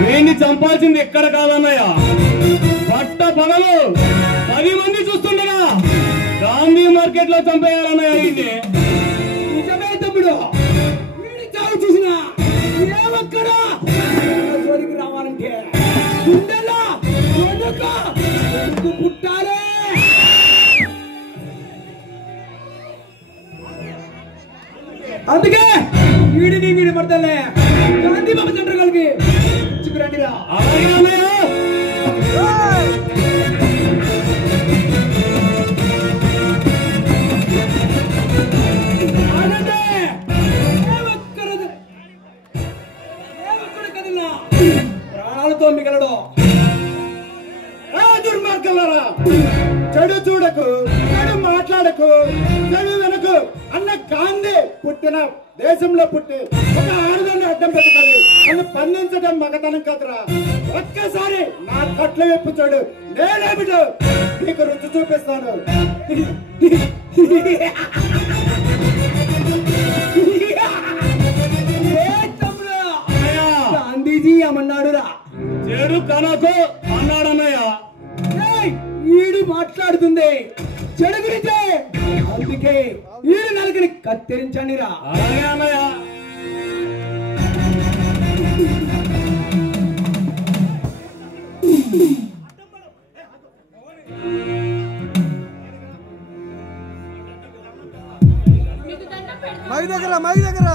వీడిని చంపాల్సింది ఎక్కడ కాదన్నయ్య, పట్ట పగలు 10 మంది చూస్తుండగా గాంధీ మార్కెట్ లో చంపేయాలన్నయ్య. వీడిని నిజమే తమ్ముడు, వీడి చావు చూసినా ఏమక్కడా జోలికి రావాలంటే గుండెలో పుట్టాలే. అందుకే వీడిని వీడి పడతలే గాంధీ బాబు సెంటర్కి రండిరా. అలాగే అన్నయ్య. ప్రాణాలతో మిగలడు. దుర్మార్గులారా, చెడు చూడకు, చెడు మాట్లాడకు, చెడు వెనకు అన్న గాంధీ పుట్టిన దేశంలో పుట్టి ఒక ఆడదాన్ని అడ్డం పెట్టుకొని నన్ను పండించడం మగతనం కదరా. ఒక్కసారి నా కట్ల వైపు చూడు, నేనేమిటో నీకు రుచి చూపిస్తాను. గాంధీజీ ఏమన్నాడురా? చెడు కనకు అన్నాడన్నయ్య. వీడు మాట్లాడుతుంది చెడు గురించే, అందుకే వీడు నలుగురి కత్తిరించండి రా. అలాగే అన్నయ్య. మైక్ దగ్గర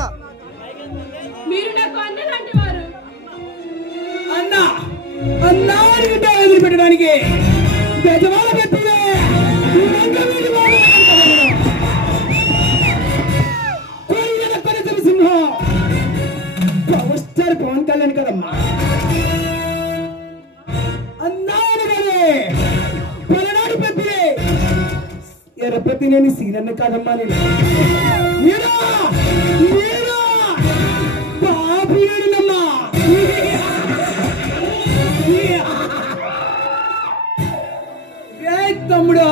మీరు నాకు అన్నలాంటి వారు. అన్నా అన్నా వదిలిపెట్టడానికి పెద్దవాళ్ళ పెద్దదే సింహం పవర్ స్టార్ పవన్ కళ్యాణ్ కదమ్మా. అన్నాడు కదే పలనాడు పెద్దదే ఎరపతి నేను సీనన్న కాదమ్మా. నేను బాబు ఏడునమ్మా. తమ్ముడు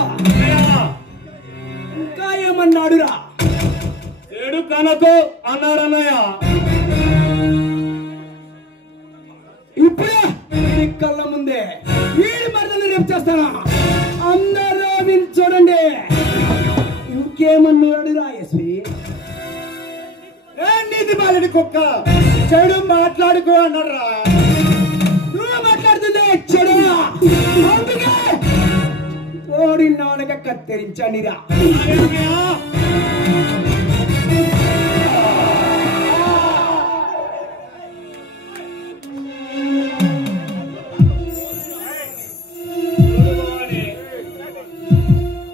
ఇంకా ఏమన్నాడురా? చెడు కనకు అన్నాడన్నయ్య. ఇప్పుడే మీ కళ్ళ ముందే వీడి మరదలు రేపు చేస్తానా, అందరూ వీళ్ళు చూడండి. ఇంకేమన్నాడురా ఎస్వి? నీతి బాలుడి కుక్క, చెడు మాట్లాడుకో అన్నారా. నువ్వు మాట్లాడుతుంది చెడు, అందుకే ఓడి నానక కత్తిరించండిరా.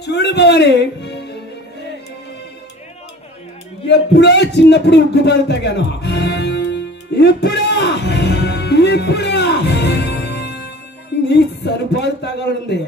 చూడు భవాని, ఎప్పుడో చిన్నప్పుడు ఉగ్గుపాలు తాగాను, ఇప్పుడు నీ సరుపాలు తాగాలనుంది.